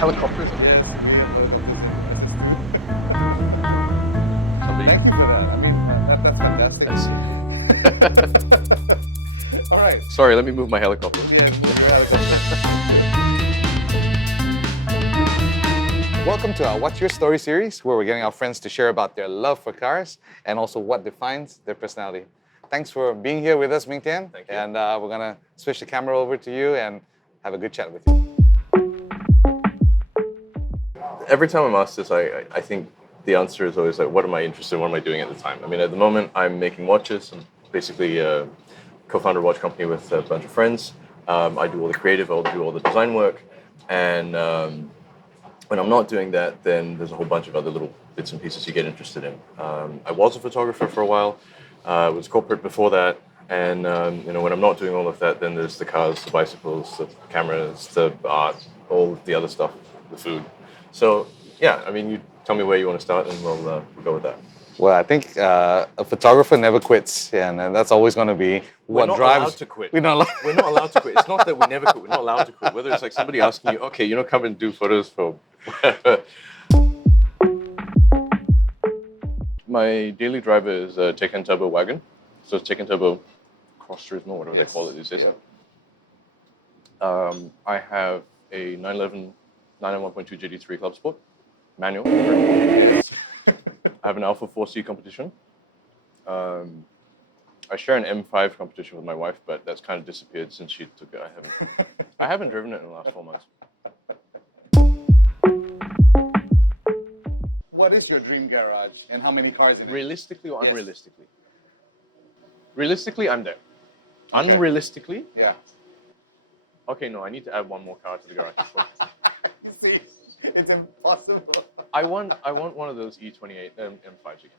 helicopters? Yes, we have helicopters. Somebody. Thank you for that. I mean, that's fantastic. All right. Sorry, let me move my helicopter. Yes, welcome to our What's Your Story series, where we're getting our friends to share about their love for cars and also what defines their personality. Thanks for being here with us, Ming Thein. Thank you. And we're going to switch the camera over to you and have a good chat with you. Every time I'm asked this, I think the answer is always like, what am I interested in? What am I doing at the time? I mean, at the moment, I'm making watches. I'm basically a co-founder of a watch company with a bunch of friends. I do all the creative, I'll do all the design work. And when I'm not doing that, then there's a whole bunch of other little bits and pieces you get interested in. I was a photographer for a while. I was corporate before that. And when I'm not doing all of that, then there's the cars, the bicycles, the cameras, the art, all the other stuff, the food. So, yeah, I mean, you tell me where you want to start and we'll go with that. Well, I think a photographer never quits, and that's always going to be what We're not drives. allowed to quit. We're not allowed. We're not allowed to quit. It's not that we never quit. We're not allowed to quit. Whether it's like somebody asking you, okay, come and do photos for... My daily driver is a Taycan Turbo wagon. So it's Taycan Turbo Cross Turismo, whatever they call it these days. Yeah. I have a 911 991.2 GT3 Club Sport manual. I have an Alpha 4C competition. I share an M5 competition with my wife, but that's kind of disappeared since she took it. I haven't driven it in the last 4 months. What is your dream garage, and how many cars in it? Realistically or unrealistically? Realistically, I'm there. Okay. Unrealistically? Yeah. Okay, no, I need to add one more car to the garage. See, it's impossible. I want one of those E28 M5s again.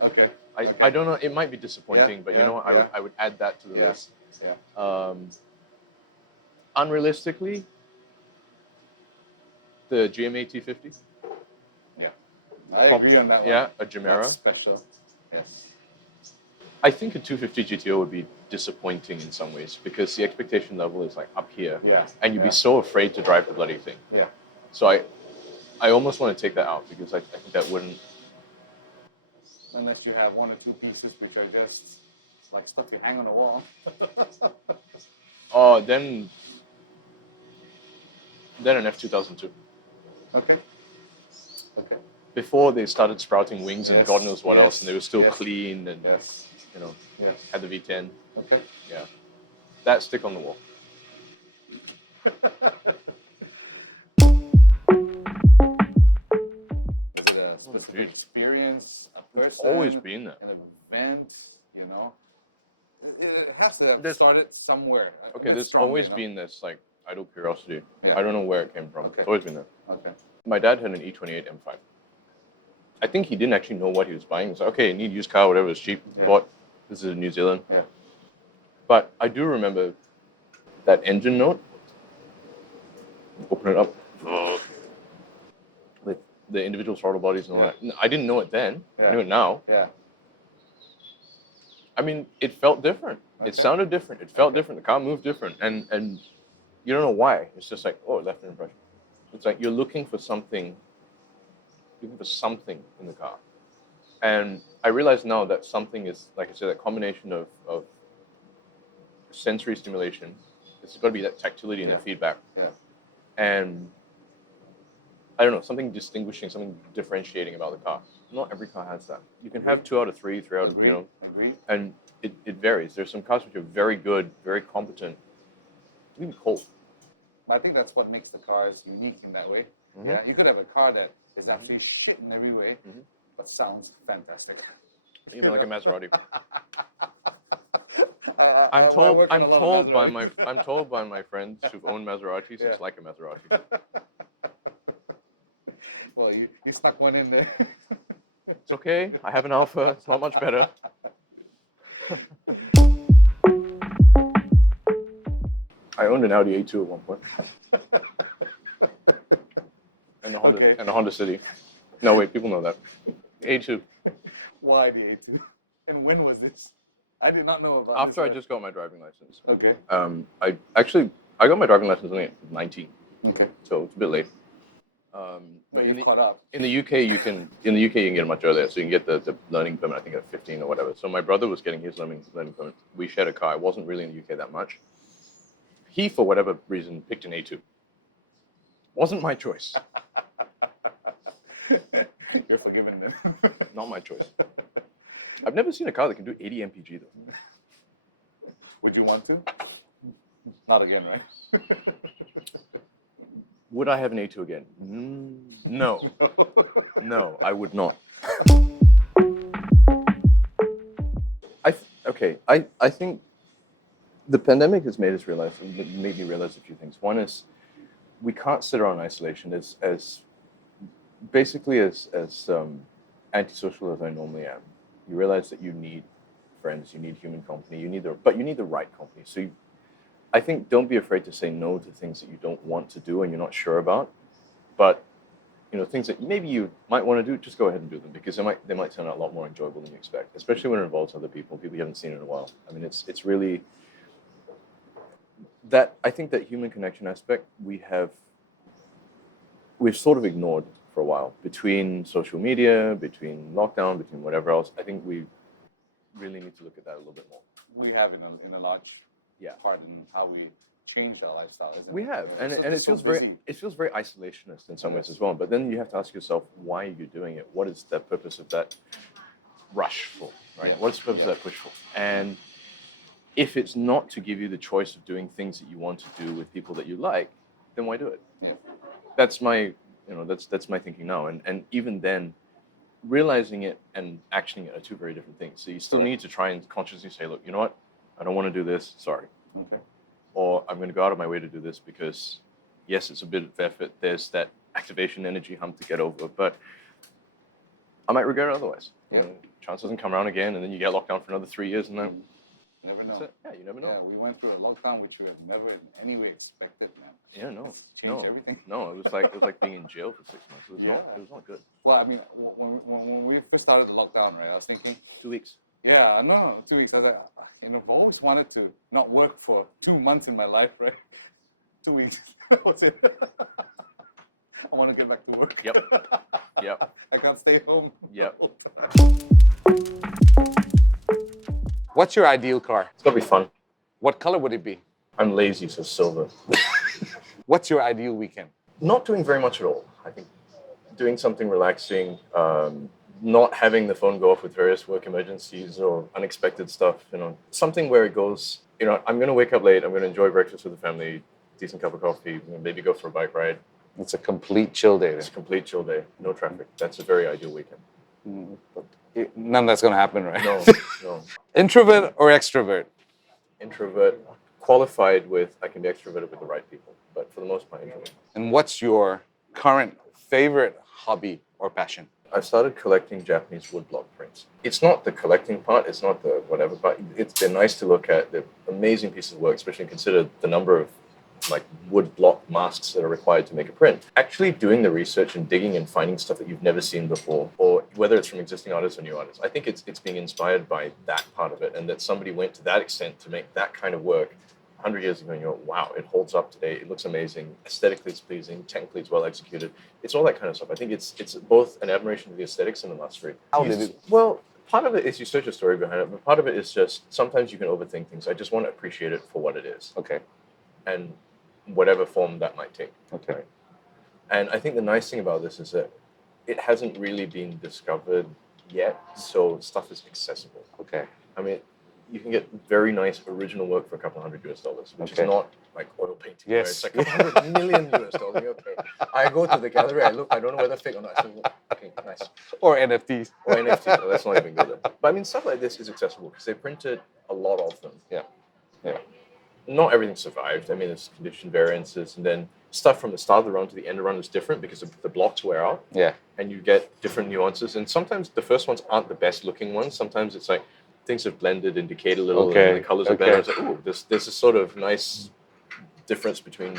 Okay. I don't know. It might be disappointing, but you know what? I would add that to the list. Yeah. Unrealistically, the GMA T50. Yeah. I agree on that one. Yeah, a Gemera. That's special. Yes. I think a 250 GTO would be disappointing in some ways because the expectation level is like up here. Yeah. And you'd be so afraid to drive the bloody thing. Yeah. So I almost want to take that out because I think that wouldn't. Unless you have one or two pieces which are just like stuff you hang on the wall. Oh, then an F2002. Okay. Okay. Before they started sprouting wings and God knows what else, and they were still Yes. clean and had the V10. Okay. Yeah, that stick on the wall. Is it a specific experience, a person? It's always been there. An event, It has to have started somewhere. Okay, there's always been this like idle curiosity. Yeah. I don't know where it came from. Okay. It's always been there. Okay. My dad had an E28 M5. I think he didn't actually know what he was buying. He was like, okay, need used car, whatever, it's cheap. Yeah. Bought. This is in New Zealand. Yeah. But I do remember that engine note. Open it up. With the individual throttle bodies and all that. I didn't know it then. Yeah. I knew it now. Yeah. I mean, it felt different. Okay. It sounded different. It felt different. The car moved different. And you don't know why. It's just like, oh, it left an impression. It's like you're looking for something in the car. And I realize now that something is, like I said, that combination of sensory stimulation. It's got to be that tactility and that feedback. Yeah. And I don't know, something distinguishing, something differentiating about the car. Not every car has that. You can have 2 out of 3, 3 out of, Agreed. and it varies. There's some cars which are very good, very competent, even cold. I think that's what makes the cars unique in that way. Mm-hmm. Yeah, you could have a car that is absolutely shit in every way, but sounds fantastic. Even like a Maserati. I I'm told work on a lot of I'm told by my friends who've owned Maseratis, it's like a Maserati. Well, you stuck one in there. It's okay. I have an Alpha. It's not much better. I owned an Audi A2 at one point. And a Honda City. No, wait, people know that. A2. Why the A2? And when was this? I did not know about After this. I just got my driving license. Okay. I got my driving license only at 19. Okay. So it's a bit late. But You've caught up. in the UK you can get it much earlier, so you can get the learning permit I think at 15 or whatever. So my brother was getting his learning permit. We shared a car. I wasn't really in the UK that much. He, for whatever reason, picked an A2. Wasn't my choice. You're forgiven then. Not my choice. I've never seen a car that can do 80 mpg though. Would you want to? Not again, right? Would I have an A2 again? No. No, I would not. I think the pandemic has made me realize a few things. One is we can't sit around in isolation as antisocial as I normally am. You realize that you need friends, you need human company, you need the right company. So I think don't be afraid to say no to things that you don't want to do and you're not sure about. But things that maybe you might want to do, just go ahead and do them because they might turn out a lot more enjoyable than you expect, especially when it involves other people you haven't seen in a while. I mean, it's really that I think that human connection aspect we've sort of ignored for a while between social media, between lockdown, between whatever else. I think we really need to look at that a little bit more. We have in a large part in how we changed our lifestyle, isn't we it? have, and it feels very isolationist in some ways as well. But then you have to ask yourself, why are you doing it? What is the purpose of that rush for? Right? What is the purpose of that push for? And if it's not to give you the choice of doing things that you want to do with people that you like, then why do it? Yeah. That's my that's my thinking now. And even then, realizing it and actioning it are two very different things. So you still need to try and consciously say, look, you know what? I don't want to do this. Sorry. Okay. Or I'm going to go out of my way to do this because, yes, it's a bit of effort. There's that activation energy hump to get over, but I might regret it otherwise. Yeah. Chance doesn't come around again, and then you get locked down for another 3 years, and then You never know. yeah, you never know. Yeah, we went through a lockdown which we had never in any way expected, man. Yeah, no, Changed everything. No, it was like being in jail for 6 months. It was not good. Well, I mean, when we first started the lockdown, right? I was thinking 2 weeks. Yeah, no, 2 weeks. I was like, I've always wanted to not work for 2 months in my life, right? 2 weeks. What's it? I want to get back to work. Yep. Yep. I can't stay home. Yep. What's your ideal car? It's got to be fun. What color would it be? I'm lazy, so silver. What's your ideal weekend? Not doing very much at all. I think doing something relaxing, not having the phone go off with various work emergencies or unexpected stuff, something where it goes, I'm going to wake up late, I'm going to enjoy breakfast with the family, decent cup of coffee, maybe go for a bike ride. It's a complete chill day. It's a complete chill day, no traffic. That's a very ideal weekend. None of that's going to happen, right? No. Introvert or extrovert? Introvert, qualified with, I can be extroverted with the right people, but for the most part, introvert. And what's your current favorite hobby or passion? I've started collecting Japanese woodblock prints. It's not the collecting part, it's not the whatever, but it's been nice to look at the amazing pieces of work, especially consider the number of woodblock masks that are required to make a print. Actually doing the research and digging and finding stuff that you've never seen before, or whether it's from existing artists or new artists, I think it's being inspired by that part of it, and that somebody went to that extent to make that kind of work 100 years ago, and you're like, wow, it holds up today, it looks amazing, aesthetically it's pleasing, technically it's well executed. It's all that kind of stuff. I think it's both an admiration of the aesthetics and the mastery. How did it? Well, part of it is you search a story behind it, but part of it is just sometimes you can overthink things. I just want to appreciate it for what it is. Okay. And whatever form that might take. Okay. Right? And I think the nice thing about this is that it hasn't really been discovered yet, so stuff is accessible. Okay. I mean, you can get very nice original work for a couple $100 US, which is not like oil painting. Yes. Where it's like a couple $100 million US. Okay. I go to the gallery, I look, I don't know whether fake or not. I say, okay, nice. Or NFTs. Or NFTs. Well, that's not even good. But I mean, stuff like this is accessible because they printed a lot of them. Yeah. Yeah. Not everything survived. I mean, there's condition variances, and then stuff from the start of the run to the end of the run is different because the blocks wear out. Yeah. And you get different nuances. And sometimes the first ones aren't the best looking ones. Sometimes it's like things have blended and decayed a little, and the colors are better. It's like, oh, there's a sort of nice difference between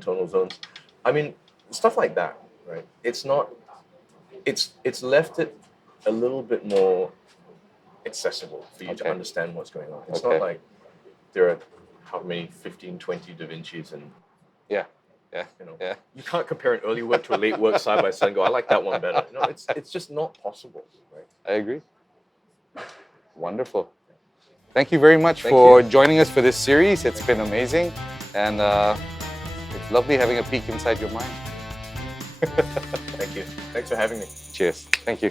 tonal zones. I mean, stuff like that, right? It's not. It's left it a little bit more accessible for you to understand what's going on. It's not like there are how many 15, 20 Da Vincis and Yeah. You know, Yeah. you can't compare an early work to a late work side by side and go, I like that one better. No, it's just not possible, right? I agree. Wonderful. Thank you very much Thank for you. joining us for this series. It's been amazing, and it's lovely having a peek inside your mind. Thank you. Thanks for having me. Cheers. Thank you.